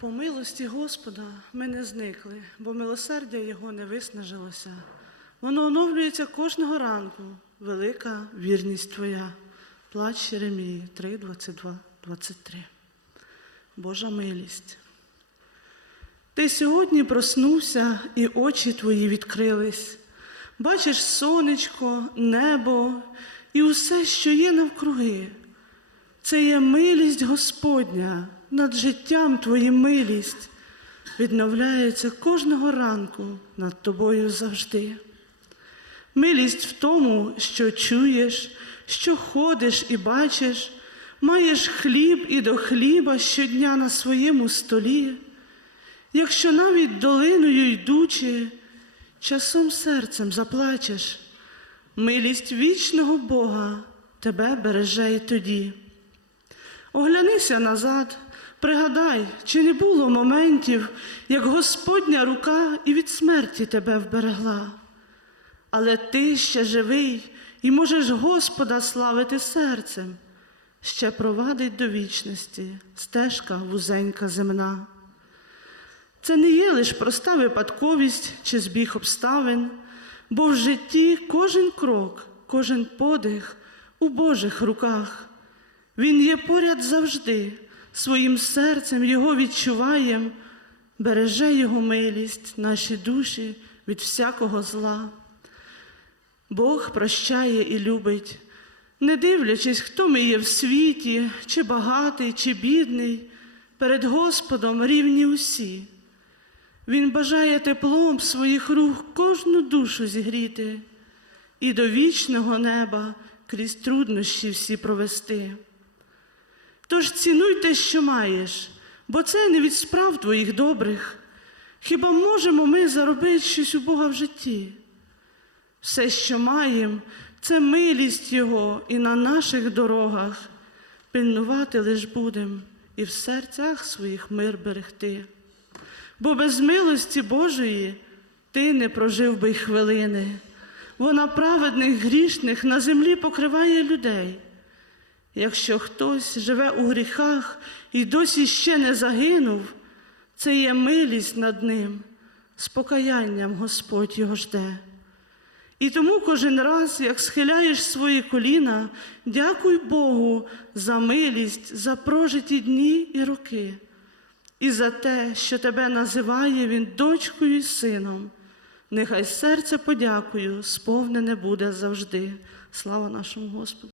По милості Господа ми не зникли, бо милосердя Його не виснажилося. Воно оновлюється кожного ранку. Велика вірність Твоя. Плач Єремії 3, 22, 23. Божа милість. Ти сьогодні проснувся і очі твої відкрились. Бачиш сонечко, небо і усе, що є навкруги. Це є милість Господня, над життям твої милість відновляється кожного ранку над тобою завжди. Милість в тому, що чуєш, що ходиш і бачиш, маєш хліб і до хліба щодня на своєму столі. Якщо навіть долиною йдучи, часом серцем заплачеш, милість вічного Бога тебе береже й тоді. Оглянися назад, пригадай, чи не було моментів, як Господня рука і від смерті тебе вберегла. Але ти ще живий і можеш Господа славити серцем, ще провадить до вічності стежка вузенька земна. Це не є лише проста випадковість чи збіг обставин, бо в житті кожен крок, кожен подих у Божих руках. Він є поряд завжди, своїм серцем його відчуваєм, береже його милість, наші душі від всякого зла. Бог прощає і любить, не дивлячись, хто ми є в світі, чи багатий, чи бідний, перед Господом рівні усі. Він бажає теплом своїх рук кожну душу зігріти і до вічного неба крізь труднощі всі провести. Тож цінуй те, що маєш, бо це не від справ твоїх добрих. Хіба можемо ми заробити щось у Бога в житті? Все, що маємо, це милість Його, і на наших дорогах пильнувати лиш будем і в серцях своїх мир берегти. Бо без милості Божої ти не прожив би й хвилини. Вона праведних грішних на землі покриває людей. Якщо хтось живе у гріхах і досі ще не загинув, це є милість над ним, з покаянням Господь його жде. І тому кожен раз, як схиляєш свої коліна, дякуй Богу за милість, за прожиті дні і роки, і за те, що тебе називає Він дочкою і сином. Нехай серце подякою сповнене буде завжди. Слава нашому Господу.